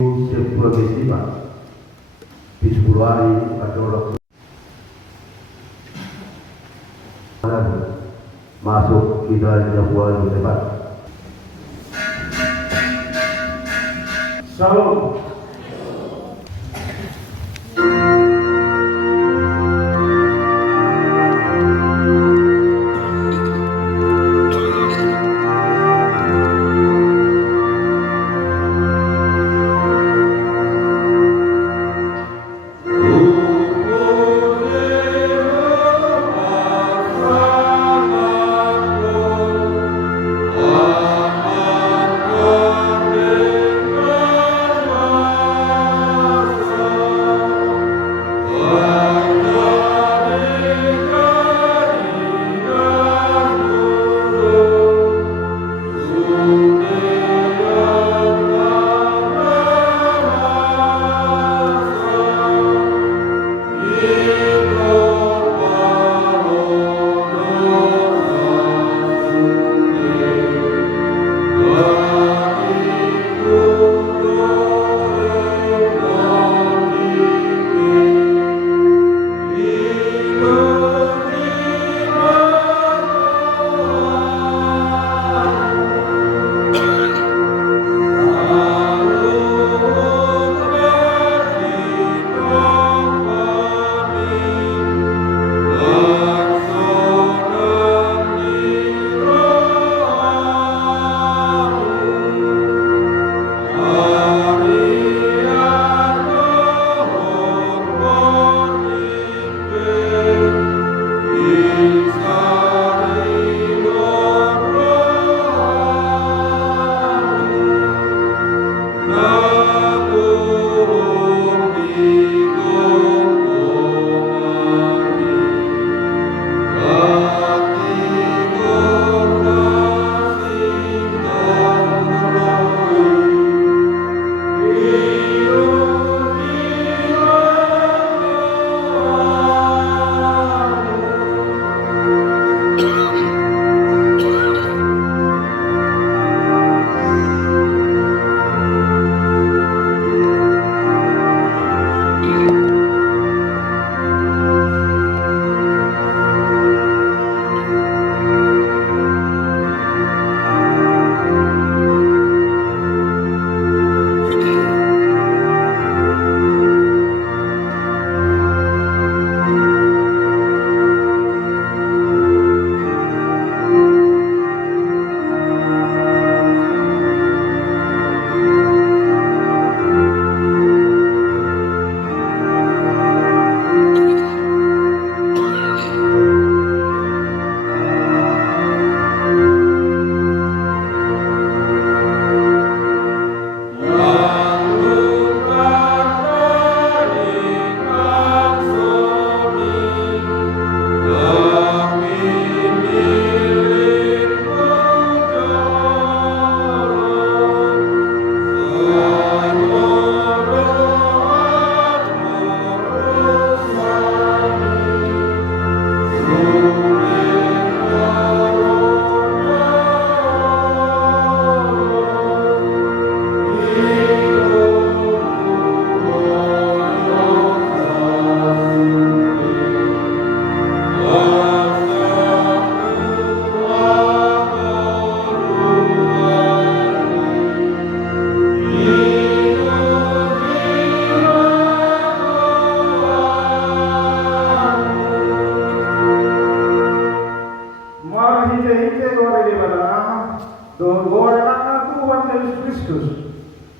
sebuah festival di 10 hari ada orang masuk kita di sebuah tempat. Salam.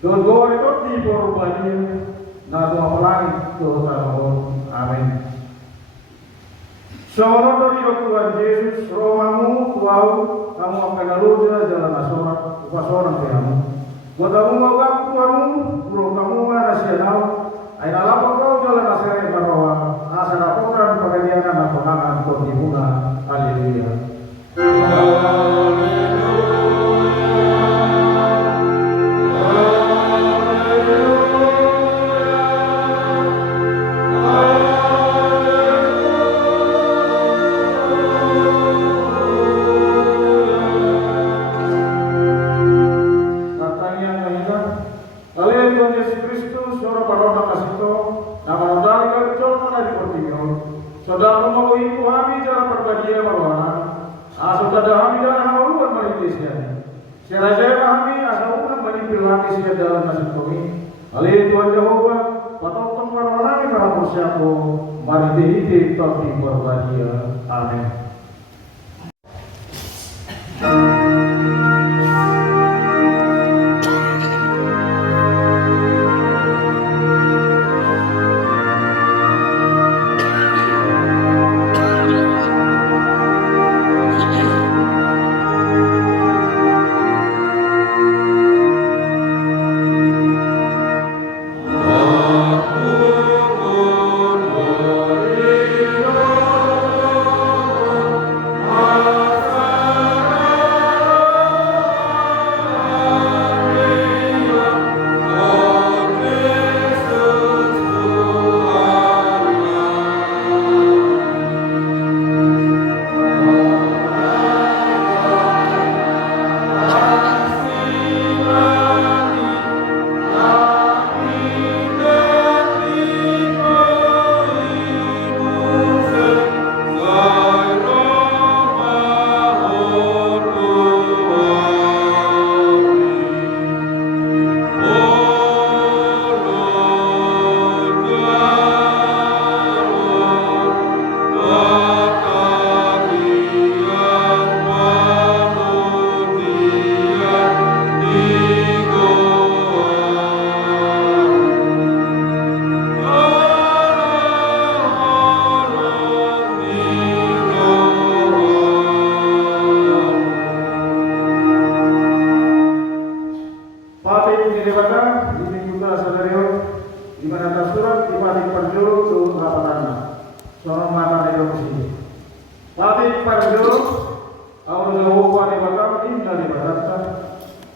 Don gore to di porbani na do apalagi to tamo amen. Sono dari Tuhan Yesus romamu tuau kamu akan lalu jalan asora upasoran kamu. Modamu ngawak tuamu bro kamu rahasia nau ai nalapa kau jalan asere barawa asara program pagadiana na pangangan ko di bunga. Haleluya. Kalian Tuhan Yesus Saya kami asa ulang manipulasi siya dalam nasib kami. Alih Tuhan Jehovah, patotong para para persiapo, mari dihiti tapi berbahagia. Amin.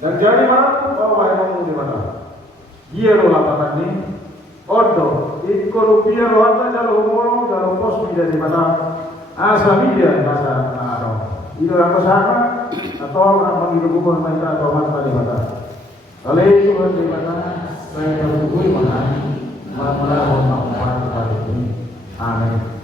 Dan jadi mana bahwa emang di mana? Dia lo lapangan ini, odo, ikut rupiah lo aja jalur umur, jalur pos menjadi mana? Asal dia masa nado. Itu yang kesana atau orang panggil gubernur mereka atau mana di mana? Kalau itu di mana? Saya berhubung mana? Mana orang pada ini? Amin.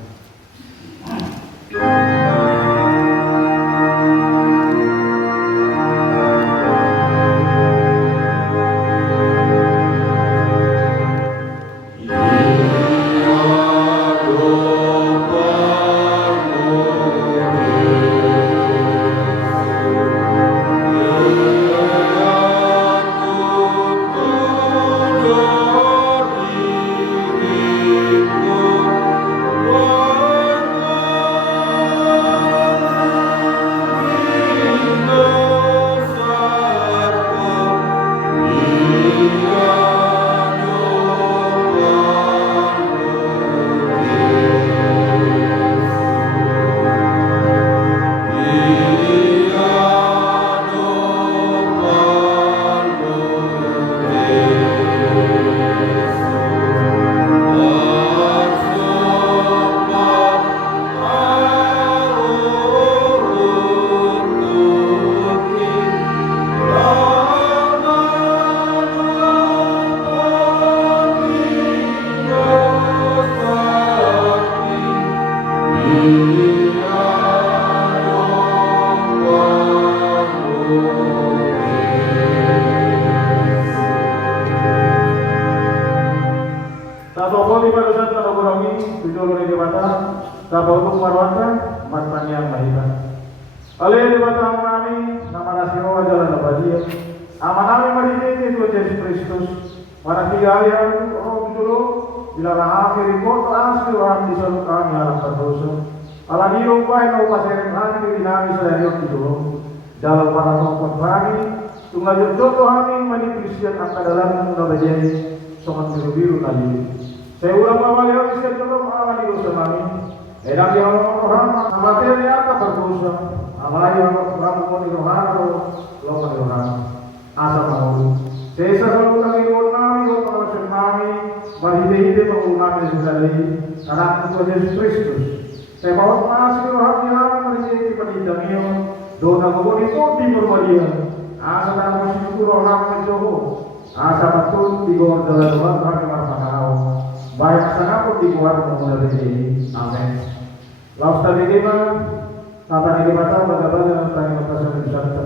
Saya ulang kembali lagi saya coba mengalami dosa kami. Enak yang orang materi apa berdosa. Amalai yang orang mau dirohan atau lokan dirohan. Asal mau. Saya selalu lagi kami kalau kami berhidup menggunakan sekali karena Tuhan Yesus Kristus. Saya bawa masih rohan yang menjadi penidangnya. Doa kau itu dipermuliakan. Asal masih rohan menjoho. Asal betul di bawah jalan Tuhan kami marah. Baik sana pun di luar mengulang ini. Amin. Lalu tadi mana? Kata ini mata bagaimana tentang lepasan disanta.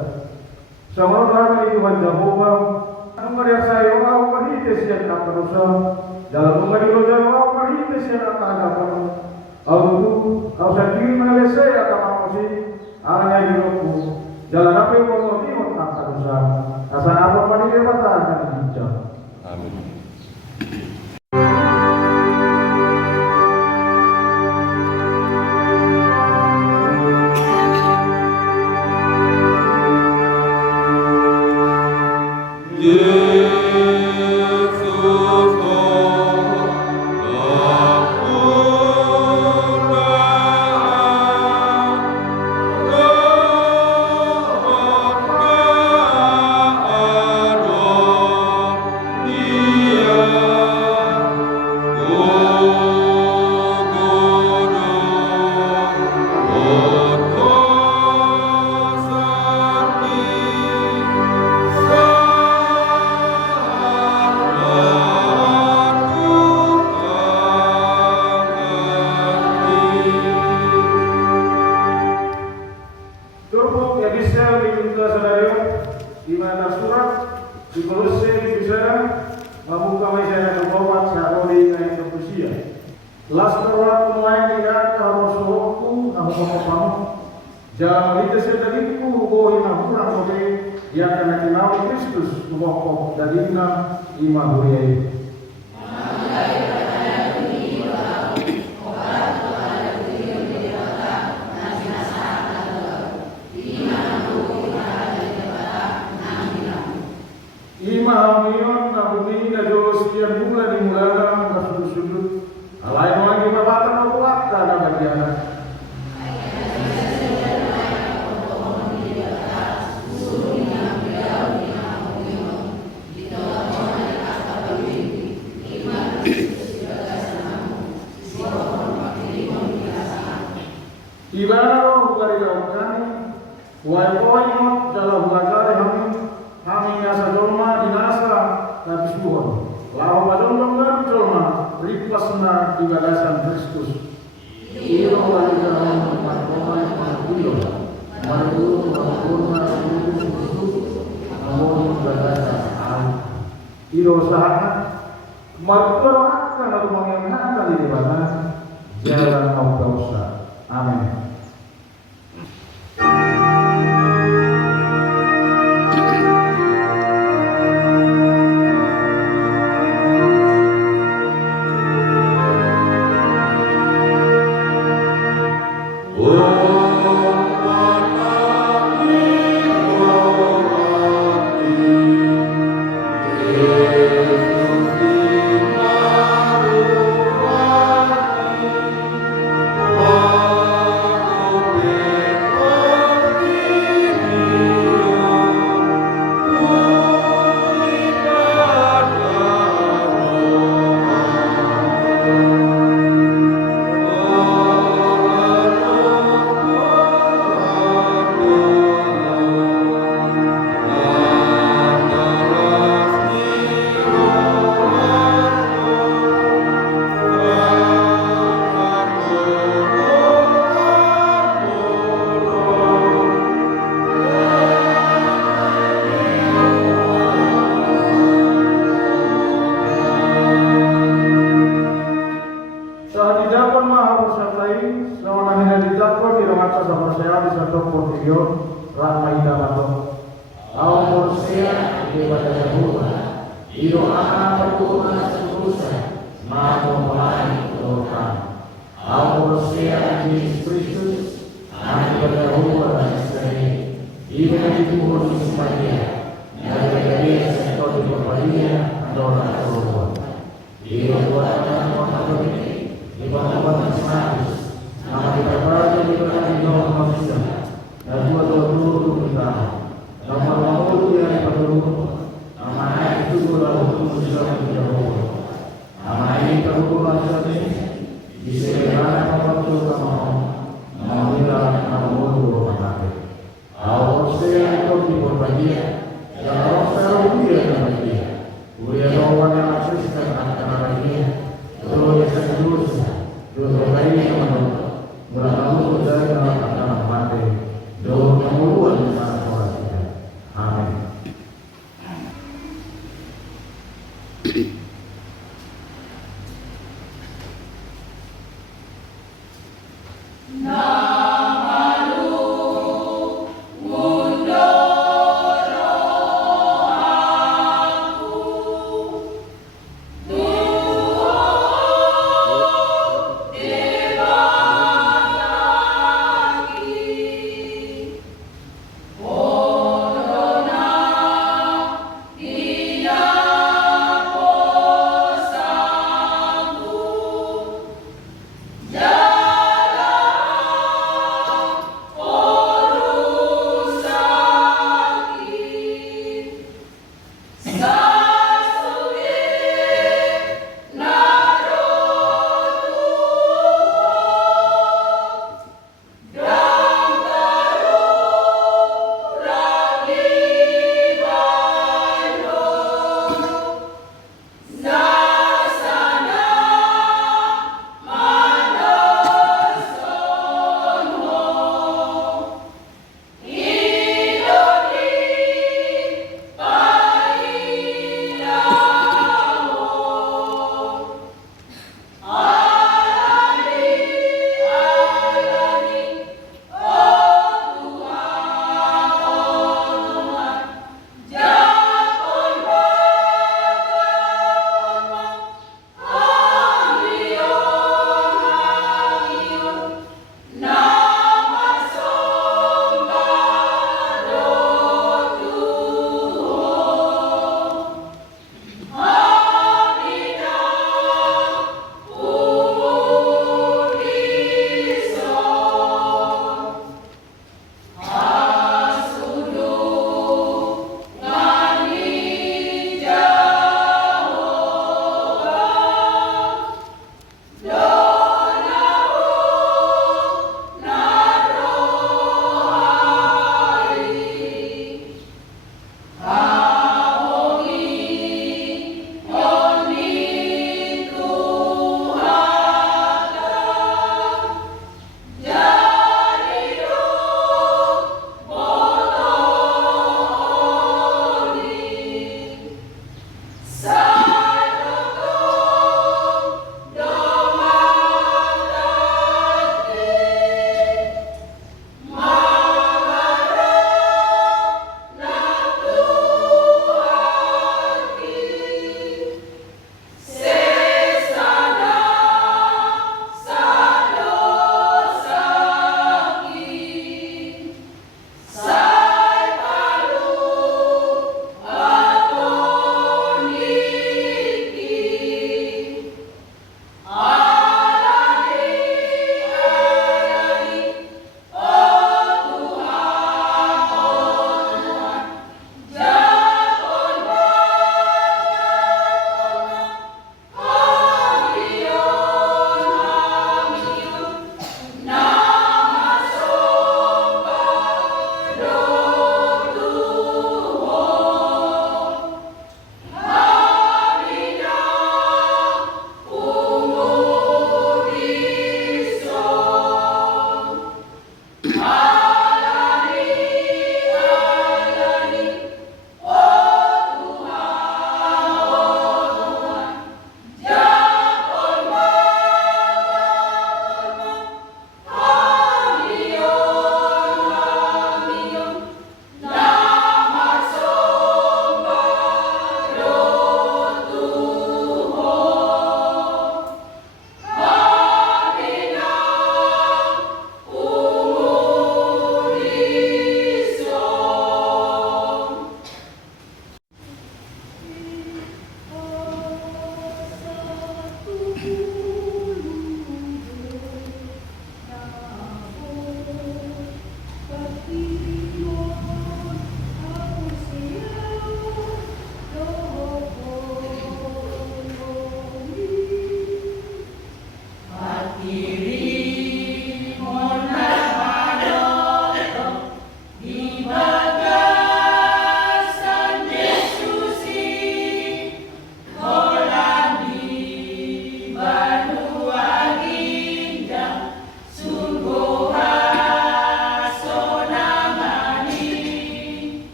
Sama kami Tuhan Jehovah, Mengari saya au pahite siya kaparusa, dalam mengari roja au pahite siya kagapan, au sakiri malese akamamosi, anya diroku, dalam apa yang mau dimot kaparusa, asal apa pahite bata akan dijam. Amin. Jangan itu sedang bohi nampuran bohi yang kena kenal Kristus pokok dagingna imah bohi. Imah amion na bumi na Diyos sekian bulan dimulana bersudut-sudut. Alain lagi mabatan aku wakta na bagiana. Ibaro hugari laukani, waipoimot dalam hugari kami nyasa dolma dinasa nabis buhon. Lau padondong dan dolma ripasna digadasan Kristus. Iro walidaran markomai manukuyo, manukuru manukuna Kristus, namun gadasan al. Iro sahana, marukuro akan atau mengenangkan di mana jalan mau kausa. Amin. Amin.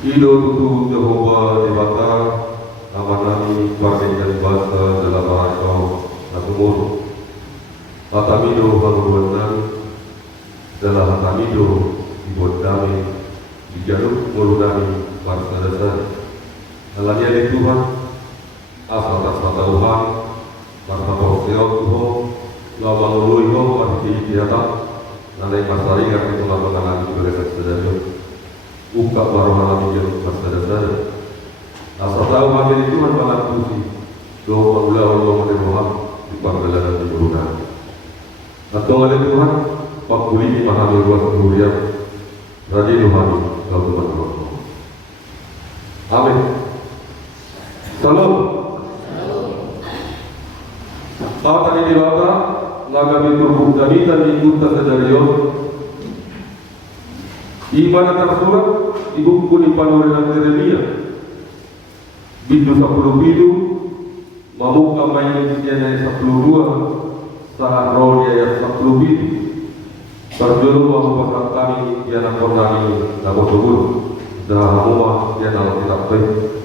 Ido tutu Jehovah Dewata amanami pardengan basa dalam bahasa Nasumur Hatamido Hanguruan dalam Hatamido dibuat damai di jalur mulunani bangsa dasar alanya di Tuhan asal atas mata Tuhan bangsa Pauseo Tuhan lama ngului ho marti dihatap nanai masari ngerti telah mengalami kebebasan sedaya buka baru alami jalur bangsa dasar asal tahu makin Tuhan banget puji doa ulah Allah meneroham di panggilan di mulunani atau oleh Tuhan Pak Buli memahami ruas kemuliaan Raja Tuhan kau Tuhan. Amin. Salam. Kata ini bata, laga biturbu damita di kota Sedarion. Imana tersurat di buku di panurenan Yeremia. Bidu 10 bidu, mamuka main sianai 12, saat roh dia 10 bidu. Berjuru pasal kami dia nak kami nak betul. Dah rumah dia nak kita pergi.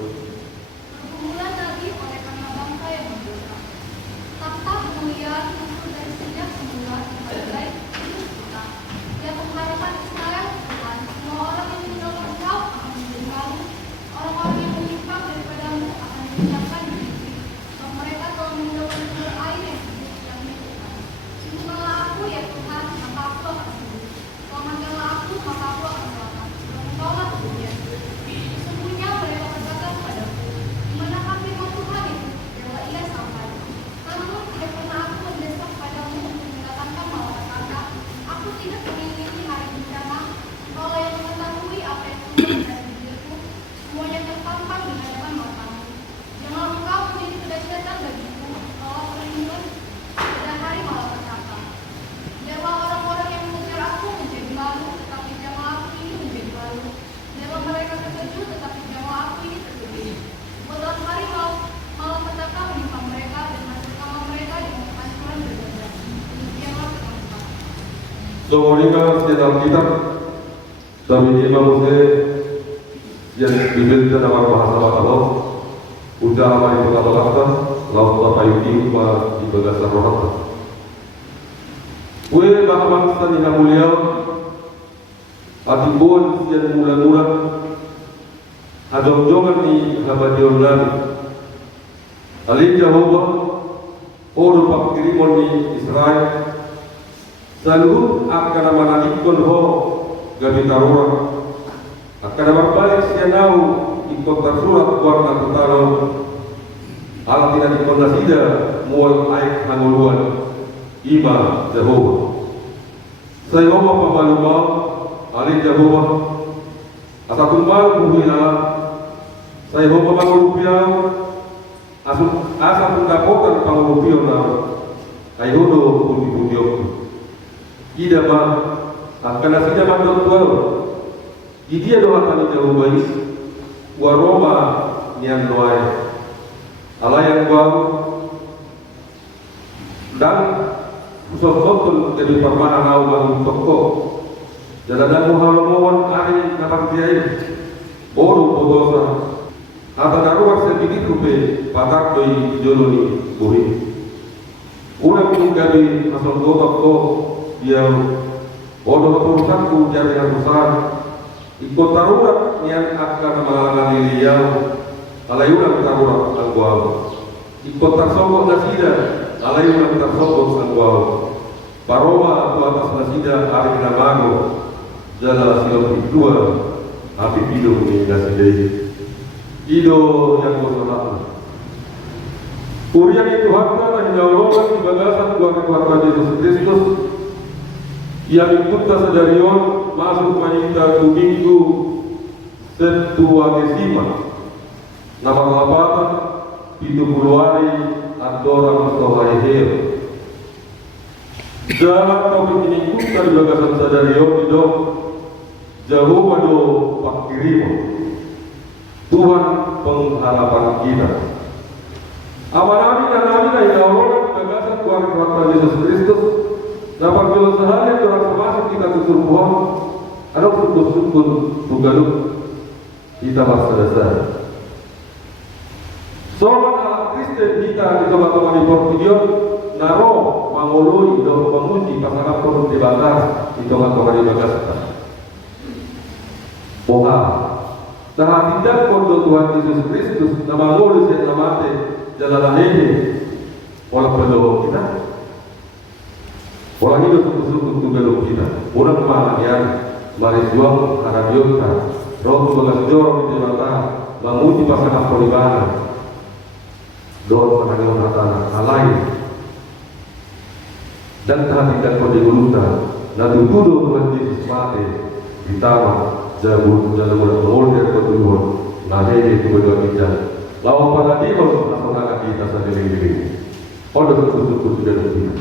So mereka dalam kitab David Imam Hussein yang dibentuk dalam bahasa Allah udah apa itu kata-kata laut apa itu di bahasa rohani. Kue bangsa ni mulia atibun yang mula-mula adong-jongan ni habadion nabi alin Jehovah orang pakirimon ni Israel selalu akan menalikkan ho gabi taruran akan berbalik sianau ikut tersurat warna tutalo alat tidak dikondasida mual aik hanguluan ima Jehovah saya Jehovah pamalumau alin Jehovah asa tumbal buhina saya Jehovah pangulupiau asa pundapotan pangulupiau na ayudo pundi-pundiok Ida ma akan nasida mandot tuau. Idia doa kami jauh baik. Waroma nian doai. Alayang bau dan sosok jadi permana nau bangun toko. Jalan muhalamuan ari napang tiai. Boru podosa. Ata daruak sedikit rupe patak doi joloni buhi. Ulang menggadi asal toko yang bodoh urusanku jadi yang besar ikut tarurat yang akan mengalami dia alayuran tarurat angguau ikut tersogok nasida alayuran tersogok angguau paroma tu atas nasida hari namago jala silap dua api pido ni nasidai pido yang bersolat Urian itu hakna hingga Allah di bagasan keluarga Yesus Kristus yang ikut Sedarion masuk menyita Minggu Septuagesima nama lapatan itu Februari Adoram Sohaihir jalan kau menyingkutkan di bagasan Sedarion itu jauh pada pakirimo Tuhan pengharapan kita amanami dan amina ya Allah bagasan keluarga Yesus Kristus dapat jual sehari orang termasuk kita keturbuhan ada sukun bugaluk kita dasar. Soal Kristen kita di tempat-tempat di Portugal naro mangoloi dan pemuji pasangan turun di batas di tempat-tempat di batas. Boha. Nah tidak kondo Tuhan Yesus Kristus nama ngoloi dan nama te jalan ini oleh pedoh kita. Orang itu sungguh-sungguh tunggal kita. Orang kemana mari jual harabiota. Roh bagas jorong di mata, memuji pasangan polibana. Doa pasangan tanah alai. Dan tidak kau diguluta. Nanti tuduh Tuhan Yesus mati. Ditama jalan mulut dari ketujuan. Nah ini itu berdua kita. Lawan pada timur langsung akan kita sendiri. Odo suku sudah lebih.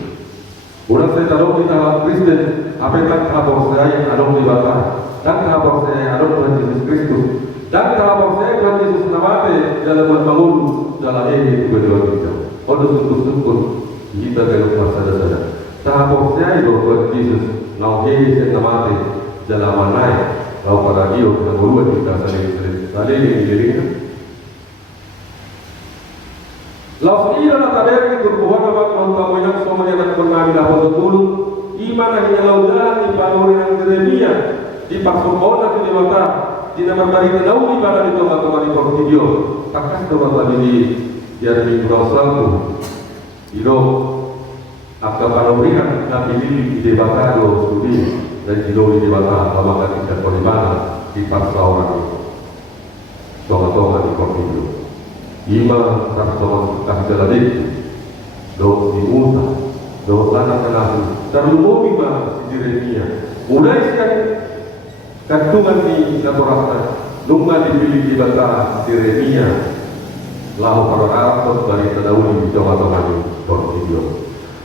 Bulan saya taruh kita Kristen, apa yang kabar saya adong di bawah, dan kabar saya adong Tuhan Yesus Kristus, dan kabar saya Tuhan Yesus namate dalam bangun dalam ini kedua kita. Odo suku kita kalau masa ada. Kabar saya Tuhan Yesus namate namate dalam mana? Kalau pada dia orang berbuat kita saling dirinya. Laufina na taberni turbuhan naman ng pamulang somanya ng pagmamila ko tutulong iman na hinalawdaan ni Panuri ng Jeremia di pagsukon na tiniwata di naman marintanaw ni para dito matuman ni Portillo takas na matali ni Jeremy Brausalto ilo at kapanurihan na pinili di Batalo studi dan dinuli di Bata pamagat ikat Polimana di pagsauran ito tonga-tonga ni Portillo Ima karton kahjaladik do dimuta do lana kanahu terlumobi ma si Jeremia mulai sekarang kantungan di laporasta lunga dipilih di bata Jeremia lalu para rakyat dari tadawuli di tengah-tengah di Portillo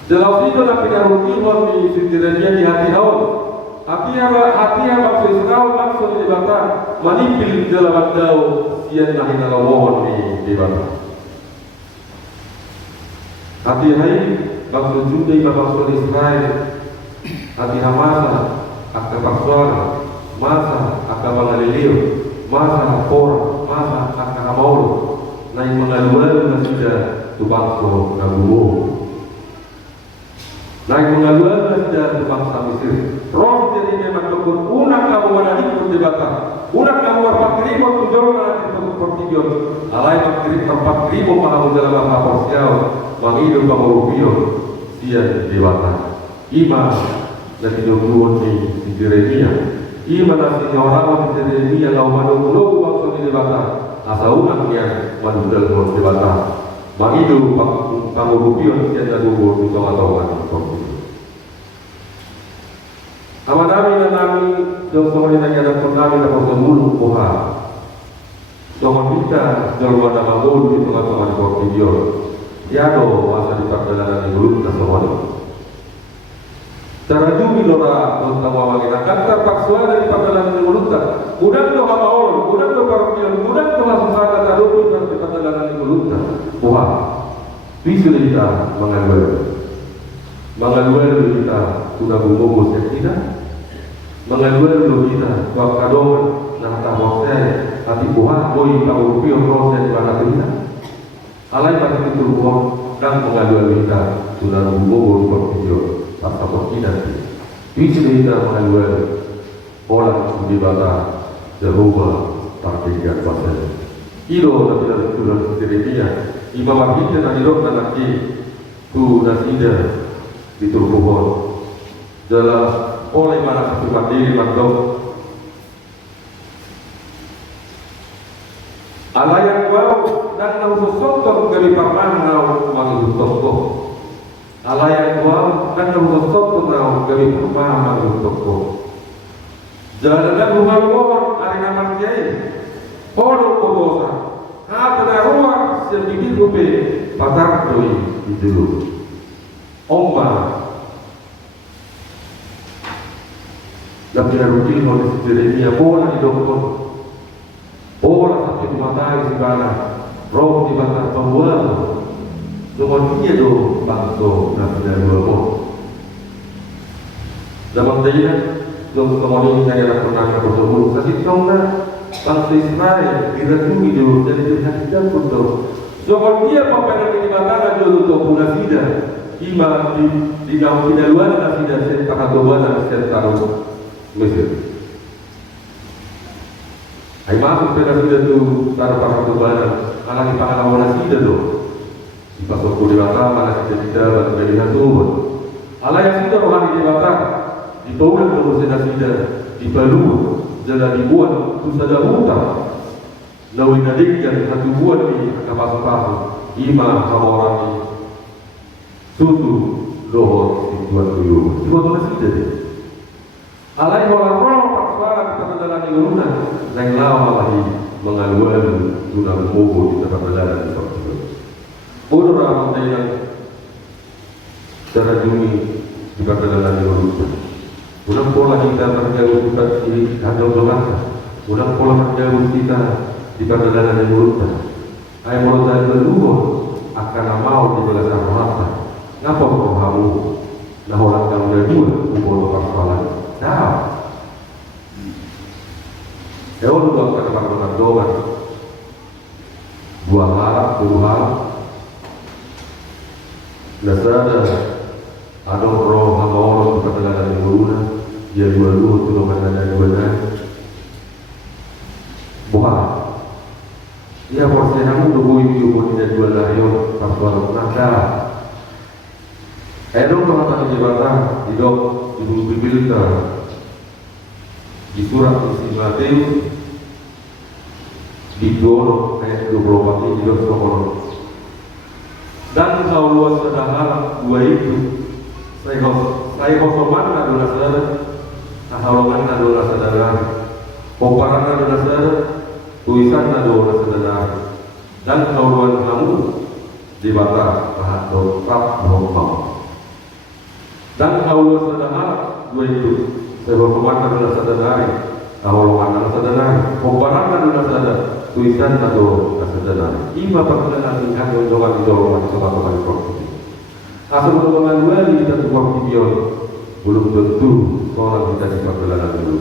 dalam itu nak pinarutihan di si Jeremia di hati hati maksud Israel maksud di bata manipil dalam dau sian na hinalawon di bata. Hati hai maksud juga iba maksud Israel hati hamasa akka paksora masa akka mangaliliw masa por masa akka hamaulo na yung mga luwal na sila tubangso na buo na yung mga luwal na sila tubangsa misir roh jadi memang tukun unak kamu manalipun di bata unak kamu 4.000 tujuan na Portillo alay 4.000 paham dalam apa porsial mangido pangurupio siya di bata ima na tinubuon ni Jeremia ima na sinyorawan ni Jeremia na umanukulo waktu di bata asa unak niya manudal mo di bata mangido pangurupio siya na dugo di tawag-tawagan ni Portillo amanami na namin yung sumali na niya ng namin na pagsamulong buha Jangan kita jalan nama gol di tengah-tengah Portillo. Ya do masa di perjalanan dulu kita semua. Cara jumi lora untuk mawagin akan terpaksa dari perjalanan dulu kita. Mudah do hamaol, mudah do Portillo, mudah do masukana taruh di perjalanan dulu kita. Wah, bisa kita mengaluan kita sudah bumbu tidak. Mengaluan kita wakadon nah tawasai hati buah boy tahu pion proses di mana kita alai pasti turun dan pengaduan kita sudah bubur Portillo apa kita bisa kita mengaduan orang di bata Jehovah targetkan pasal ilo tapi dari turun Jeremia imam kita nanti dok nanti tu nasida di turun dalam oleh mana satu mandiri mandok Alayan wau dan nausosok dari pamangau mangutoko. Alayan wau dan nausosok nau dari pamangutoko. Jalan rumah luar ari nama kiai. Polo kodosa. Hata ruang sebibit rupe patar doi dulu. Omba. Tapi rutin oleh Jeremia bola di doktor. Bola sampai matahari segala roh di batas pembuat semua dia do bangso nabi dan dua zaman dia do kemudian saya pernah bertemu kasih tahu bangsa Israel diracuni do dari Tuhan tidak untuk zaman dia paparan di batas do do punasida ima di dalam luar nasida serta doana serta Mesir ay masuk pada sida tu taruh pakai tubaran anak di pangalaman sida tu di pasok di bata mana sida bagi hatu ala yang sida rohani di bata di bawah tu sida di balu jalan dibuat tu sada hutang lawin adikkan hatu buat di kapas-kapas ima kawarani sutu lohor di buat tuyu di buat sida dia ala yang orang paksaran pada dalam ilmu yang lama lagi mengaluan sudah mengumpul di tempat berjalan di Portillo. Bodoh ramai yang secara jumi di perjalanan di Maluku. Ulang pola kita terjauh di Handong Jakarta. Ulang pola terjauh kita di perjalanan di Maluku. Ayah mulut dari berdua akan mau di belasan mata. Ngapa kau kamu? Nah orang kamu dari dua ubah persoalan. Dah. Ewan dua kata doa. Dua hal. Nasada ada roh hamba orang di perjalanan di Maluku. Dia dua tulungan dan dua. Buah. Ia porsi kamu dulu itu pun tidak jual layo pasal nada. Edom kalau jabatan hidup ibu bibilka di surat isi Matius di Doro ayat 24 hidup sokono. Dan kau luas sedahar dua itu saya kosoman adalah saudara, ahaloman adalah saudara, komparan adalah saudara, tulisan adalah saudara, dan kauluan kamu dibakar pahat dopat dompang. Dan kauluan saudara dua itu sebab adalah saudara, ahaloman adalah saudara, komparan adalah saudara, tulisan adalah saudara. Ima perkenalan yang dijodohkan di dorongan sobat-sobat korupsi. Asal pertolongan wali kita tukar video belum tentu seorang kita di perjalanan dulu.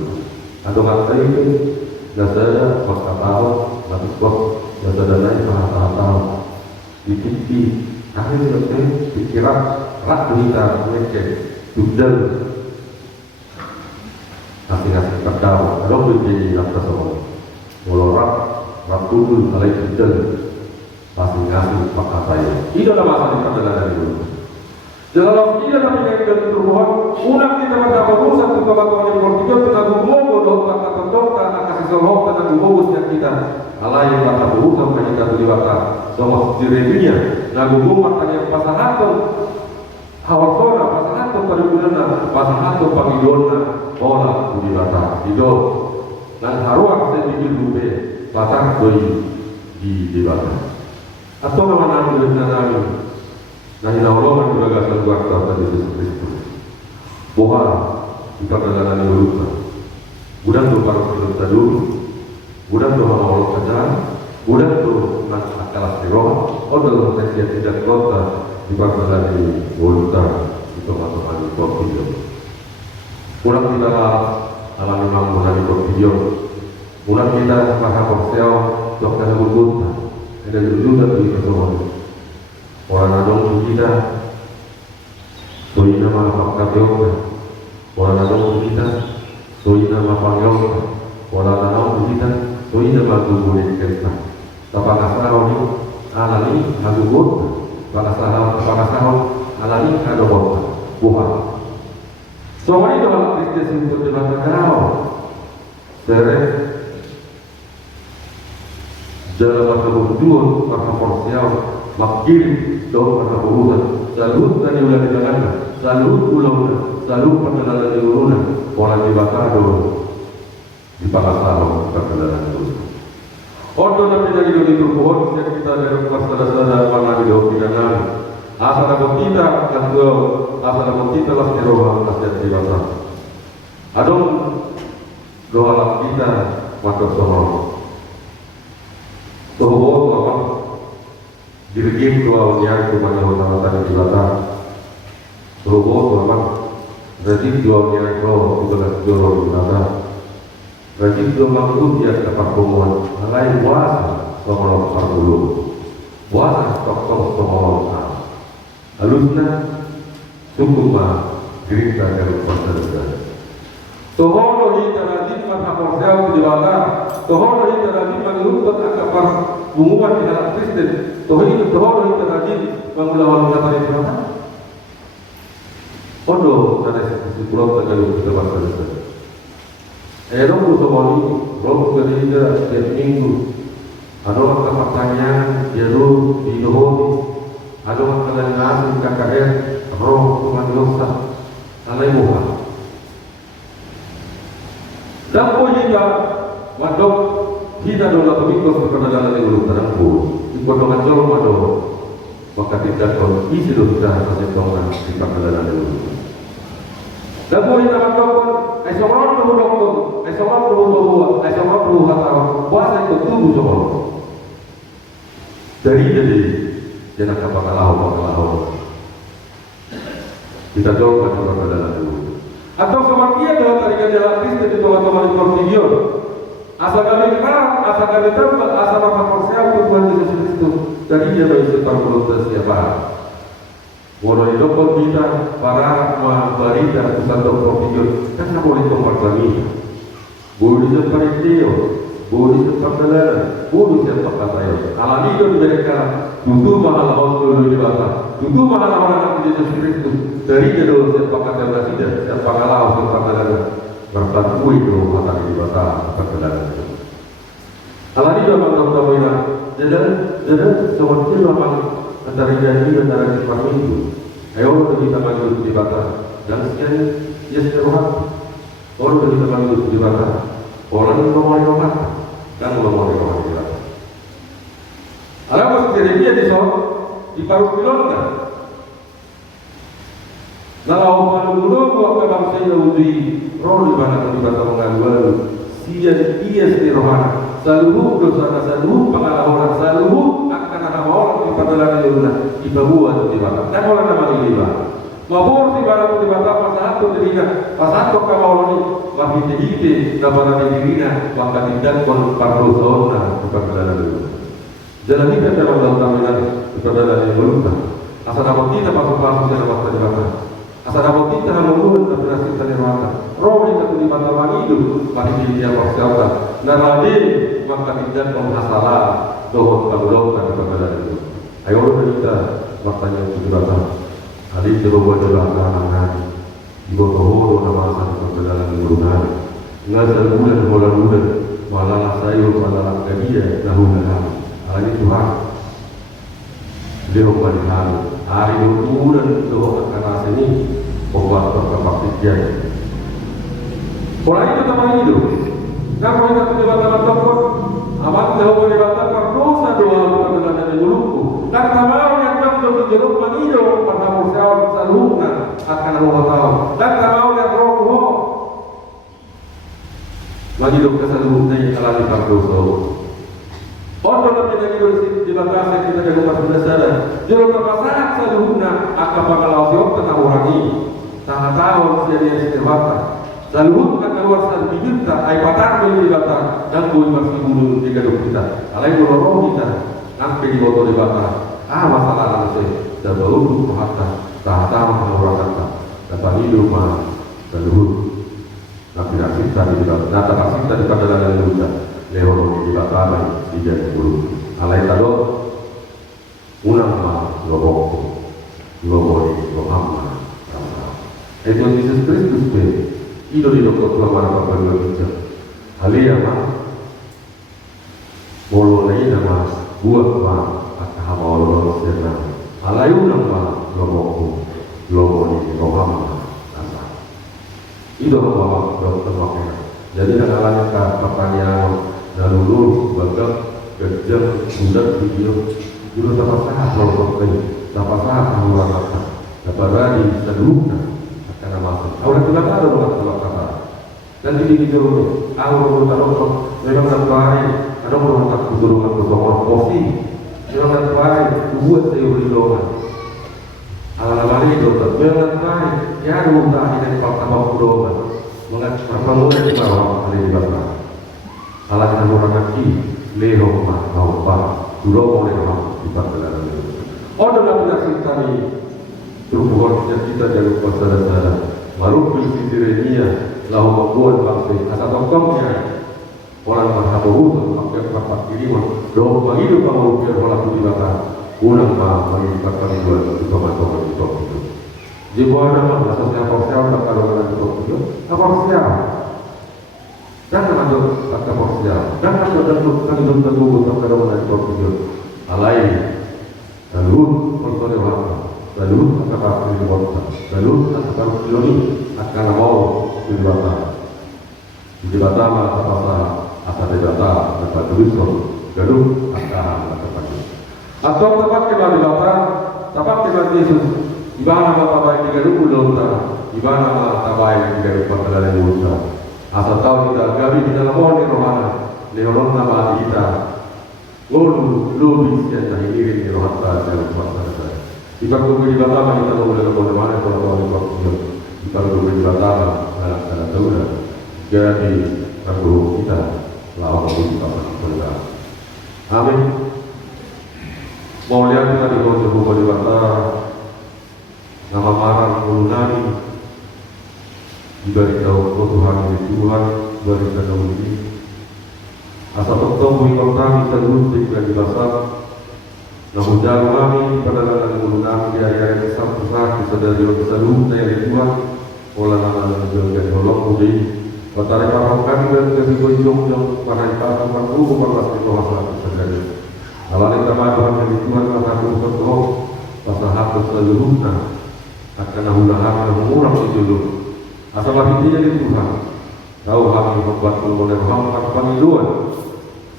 Ada kata itu dasarnya pasca tahu, tapi kok dasarnya tahu di TV akhirnya pikiran rak kita mereka tudel ngasih terdawa. Ada menjadi apa semua molorak tudel alai tudel ngasih pakai saya. Itu adalah masa di perjalanan dulu. Dalam tidak ada yang berhubungan, unak kita pada urusan kebahagiaan yang bertiga tenaga umum doa kata doa kasih soluh tenaga umum yang kita alai pada urusan kita terlibat sama dirinya. Tenaga umum matanya pasangan awal sora pasangan pada bulan pasangan pangidona olah budi bata hidup dan haruak sedikit rupe patang doi di debata atau nama nama nah ina Allah juga gasal kuarta tadi Yesus Kristus. Boha di perjalanan Maluku. Budak tu para peserta dulu. Budak tu Allah kerja. Budak tu nak akalas di roh. Dalam sesi tidak kota di perjalanan Maluku itu masuk di video. Kurang kita alami mampu dari video. Kurang kita pakai porsel dokter Maluku. Ada juga di persoalan. Orang adong kita, soina nama pakatioka. Orang adong kita, soina nama pangyoka. Orang adong kita, soina magugulit kita. Tapakasahon ni alani magugut, tapakasahon alani kadobot buah. So ini dalam Kristus itu dengan kau, seret dalam kebutuhan para porsial makir doa pada urusan salut dan ulah di tangan salut ulah salut perkenalan di urunan orang dibakar dulu di pakasahon perkenalan dulu ordo nabi lagi dulu itu pohon setiap kita dari pasal-pasal mana di doa pidana asal aku tidak kanto asal aku tidak lah teroha nasihat di masa adong doa kita waktu sohor sohor apa dirgim doa yang cuma yang tadi di belakang robo memang rajin doa yang kau juga dorong di belakang rajin doa mampu dia dapat pemuan lain puasa soal dulu puasa soal halusnya cukup gerita dari persen tohoro kita rajin pada porsel di belakang tohoro kita rajin menurut akar hubungan di dalam Kristen tohoro kita rajin mengulang dari mana odo ada sepuluh terjadi kita bahasa Eropa semua roh kerja setiap minggu ada orang pertanyaan jarum di dohori ada orang kelengasan KKR roh Tuhan dosa alai buah dan juga madok kita dola pemikos perkenalan yang belum terangku di potongan jauh madok maka tidak kau isi dosa hasil tongan di perkenalan Lagu ini nama dokter, esokron tuh dokter, esokron tuh bahwa, esokron tuh hatawa, puasa itu tubuh soal. Jadi jangan kapal kita jawab kepada dalam dulu. Atau semakin dalam tarikan jalan Kristen di teman-teman di video. Asal kami kenal, asal kami tahu, asal apa persiap Tuhan Yesus Kristus. Jadi dia berisikan mulut siapa. Walau di dokter kita para mabari dan pusat dokter video kan tak boleh tempat kami. Boleh seperti dia, boleh seperti dalam, boleh seperti kata ya. Alami itu mereka tutup mahal haus di bawah. Tutup mahal orang Yesus Kristus. Dari jadul siapa kata tidak, siapa kalah siapa kata berpatu itu kata di bawah perkenalan. Alami itu memang tahu ya. Jadi semuanya memang antara janji antara seperti itu. Ayo kita maju di bawah dan sekian ya seruan. Orang kita maju di bawah. Orang yang mau lewat kan mau lewat di bawah. Alam sejarahnya di sana di paruh pilotnya. Kalau malu-malu buat bangsa Yahudi, roh di mana kita mengaduan, ia istirohana, seluruh dosa seluruh pengalaman seluruh akan nama orang di padalan Yahudi di bawah di bawah. Dan orang nama ini bah. Mabur di bawah di bawah pasal satu kamar ini wahid hiti dapat dirinya maka tidak kon parlosona di padalan Yahudi. Jalan kita dalam utama di padalan Yahudi. Asal nama kita masuk dalam waktu di bawah. Asal nama kita menurut terpilih kita nirwana. Roh kita di mata hidup mari dia persiapkan. Naradi maka tidak masalah dohot kalau kan kepada itu. Ayo kita waktunya di bawah. Hari coba anak ibu tahu nama asal kepada lunar. Nggak bulan malah sayur malah dia dahulu. Hari Tuhan dia menghal hari itu dan itu akan sini membuat terkapasiti dia. Pola itu teman hidup. Nah, kalau kita berdebat takut, amat jauh berdebat dosa doa kita dengan julukku. Dan kamar yang kamu juluk menido pada persiapan salungan akan Allah tahu. Dan kamar yang roh menido kesalungan yang alami dosa. Orang yang di bangsa kita jaga pas berdasar. Juru terpasak seluruhnya akan pengalau siop tengah orang ini. Sangat tahu jadi istimewa. Seluruh akan luar sana dijuta. Ayat patah beli di batang dan kue masih bulu di gadung kita. Alai berorong kita sampai di botol di batang. Masalah langsung dan baru harta tahta orang kata. Kata hidup mah seluruh. Tapi kita di batang. Data kita di padanan yang luka. Lehoro di batang tidak bulu. Alai tado unang ma lobok Muhammad. Itu Yesus Kristus be. Ido di dokter keluar apa kita. Alia ma bolo lai nama buat ma akah Allah serna. Alai unang ma lobok Muhammad. Ido ma dokter makanya. Jadi dengan pertanyaan lalu bagam kerja budak video dulu dapat sah kalau pakai dapat sah kalau kata dapat radi seluruhnya akan masuk. Orang tidak ada orang kata dan di video ini orang orang memang terbaik ada orang tak keturunan bersama kopi memang terbaik buat teori doang ala itu memang terbaik ya rumah ini pertama doang mengat pertemuan di bawah hari di bawah ala kita orang lagi leho mah mau pak dulu oleh orang di padanan itu. Oh dalam nasib tadi hubungan kita jangan lupa saudara marupi sirenia lahu mabuan bangsa asal tongkongnya orang berhabuh sampai rapat kiriman doa begitu kamu biar malah di belakang ulang mah mengikat dua di tomat-tomat itu jika nama asasnya porsial tak kalau dengan itu apa porsial jangan masuk kata porsial jangan masuk kami tentu untuk kedatangan porsial alai lalu porsial apa lalu kata porsial lalu kata porsial ini akan mau di bata apa asal di bata dapat tulisan gaduh akan dapat atau tempat kita di bata tempat kita Yesus di mana bapak baik di gaduh ulota di di mana tabai dari pangkalan Yerusa. Asal tahu kita gabi di dalam orang rohana, leonon nama kita. Lalu lebih sekian dari diri di rohana dalam kuasa saya. Jika kau di batama kita boleh lebih mana kalau kau di baktiyo. Jika kau di batama dalam cara tahu jadi kalau kita lawan kita berdoa. Amin. Mau lihat kita di kota Buku di Batara, nama marah mengunani, diberitahu Tuhan dari Tuhan dari dalam ini. Asal bertemu dengan kami terus di basar. Namun jangan kami pada dalam mengunani di hari-hari sampai saat disadari oleh seluruh dari Tuhan. Olah nama dan jalan tolong budi. Batara para kami dan kebijaksanaan yang para kita perlu berlas di bawah satu saudara. Alalin nama Tuhan dari Tuhan maka aku berdoa pasal hak seluruhnya akan nahulah dan mengurang sejulur. Asal hati dari Tuhan. Tahu kami membuat oleh Muhammad panggilan.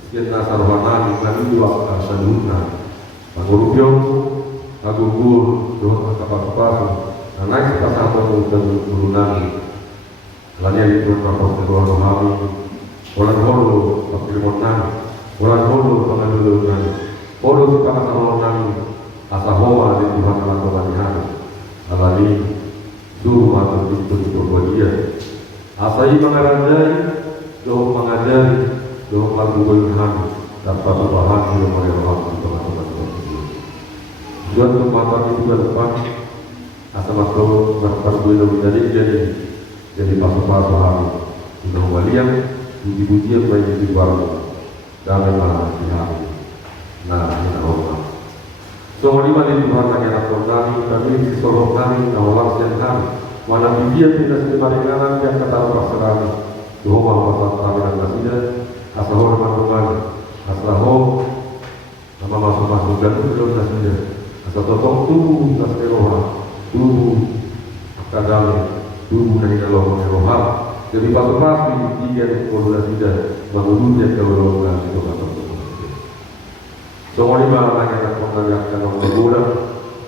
Sekian nasar rohani kami waktu seluruhnya. Pangurupyo, agugur, doa kapal-kapal, naik pasal untuk turunani. Lainnya itu kapal seluruh rohani. Orang holo, papirmonan. Orang holo pengadulan. Holo suka asal rohani. Asal hoa di Tuhan melakukan hari. Alani suruh atau itu berbuat asai mengarajai, doa mengajari, doa melakukan tanpa berbahan yang mereka teman-teman. Tujuan kekuatan itu ke depan, asal masuk berperbulan jadi pasal-pasal hari. Sudah walian, puji-puji yang banyak di baru, damai malam di hari. Nah, ini Allah. Semua lima di Tuhan hanya anak kami di seluruh kami, nawalan siang kami. Mana bibian tidak sebaringan yang kata perasaan Doa pasal kami dan masjid asal hormat teman asal nama masuk-masuk dan belum masjid asal totong tubuh naskeroha tubuh akadami tubuh dari dalam roha jadi pasal pasti tiga kolonial tidak menurutnya kalau itu kata semua lima orang yang akan yang berguna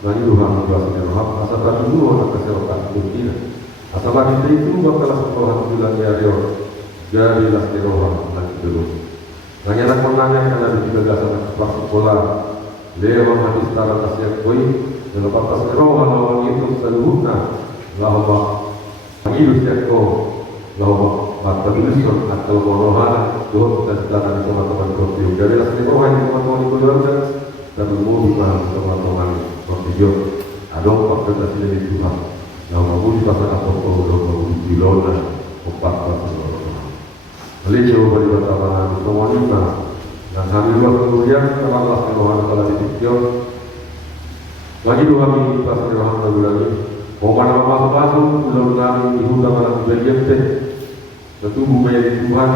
bagi Tuhan menjelaskan roh asal tadi dulu orang kesehatan dunia asal tadi itu bakal sekolah bulan diario dari las roh lagi dulu lagi anak menanya karena di gagasan sekolah lewat hadis tara nasihat koi dalam atas roh lawan itu seluruhnya lawan hidup siako lawan mata tulisan atau rohana doa dan tangan teman-teman kopi dari las roh yang teman-teman itu jalankan dan mengubah teman-teman video adong pakaian dari Tuhan yang mampu dipasang atau kalau di lona empat pasal Malaysia beri pertama semua lima dan sambil kemudian telah Tuhan telah dipikir lagi dua minggu pasal Tuhan lagi mau mana masuk belum kami ibu dalam bagian teh tentu bumi Tuhan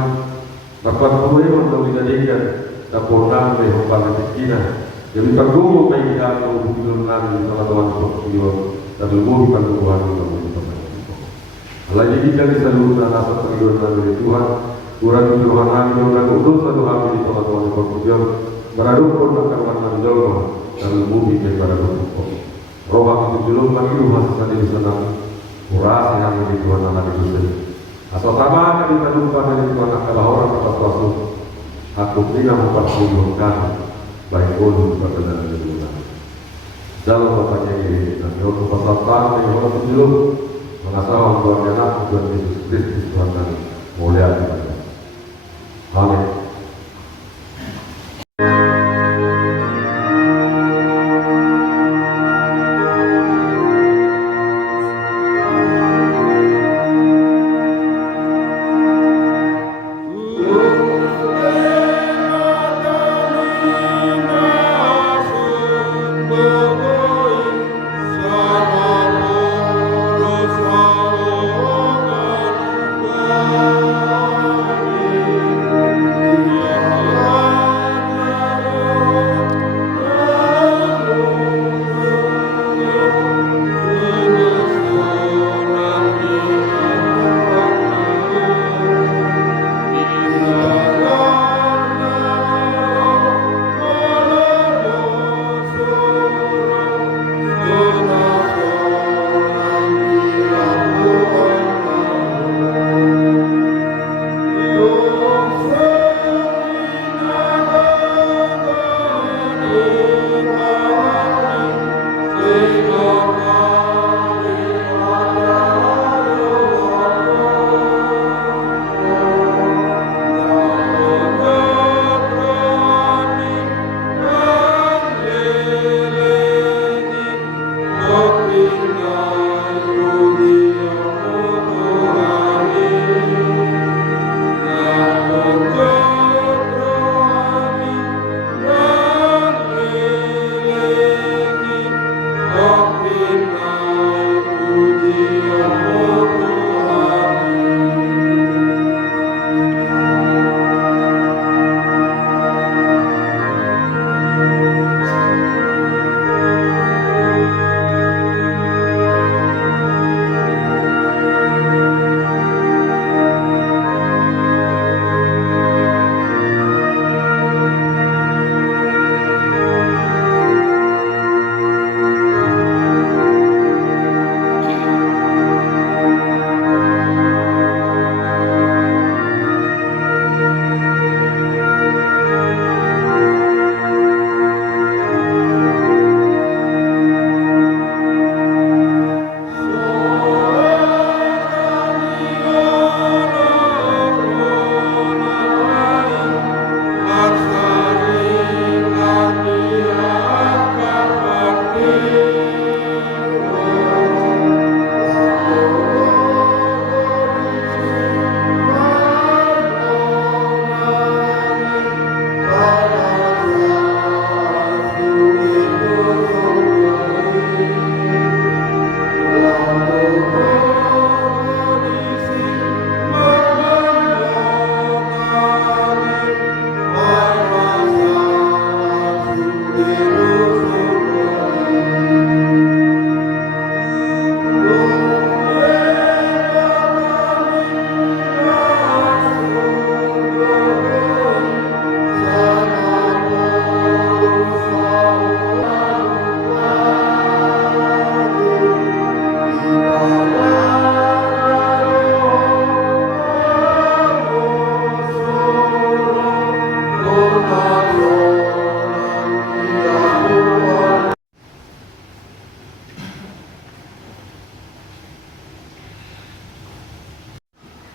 dapat semua untuk dijadikan dapur nami empat kekinan jadi tergolong baik atau belum nanti teman-teman sosial dan lebih bukan Tuhan yang teman-teman. Lagi jika di seluruh tanah perjuangan dari Tuhan, Tuhan Tuhan kami yang untuk satu hati di teman-teman sosial meradukkan akan menjauh dan lebih kepada Tuhan. Roh itu belum lagi rumah sesat di sana. Kurasi yang di Tuhan anak itu sendiri. Asal sama kita lupa dari Tuhan adalah orang atas pasuk. Aku tidak memperjuangkan baik ulu pada dalam dunia. Dalam bapaknya ini, dan untuk pasal yang orang sebelum mengasahkan Tuhan yang aku Tuhan Yesus Kristus Tuhan kami mulia kita. Amin.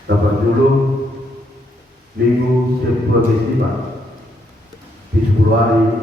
dapat dulu Minggu 10 Festival di 10 hari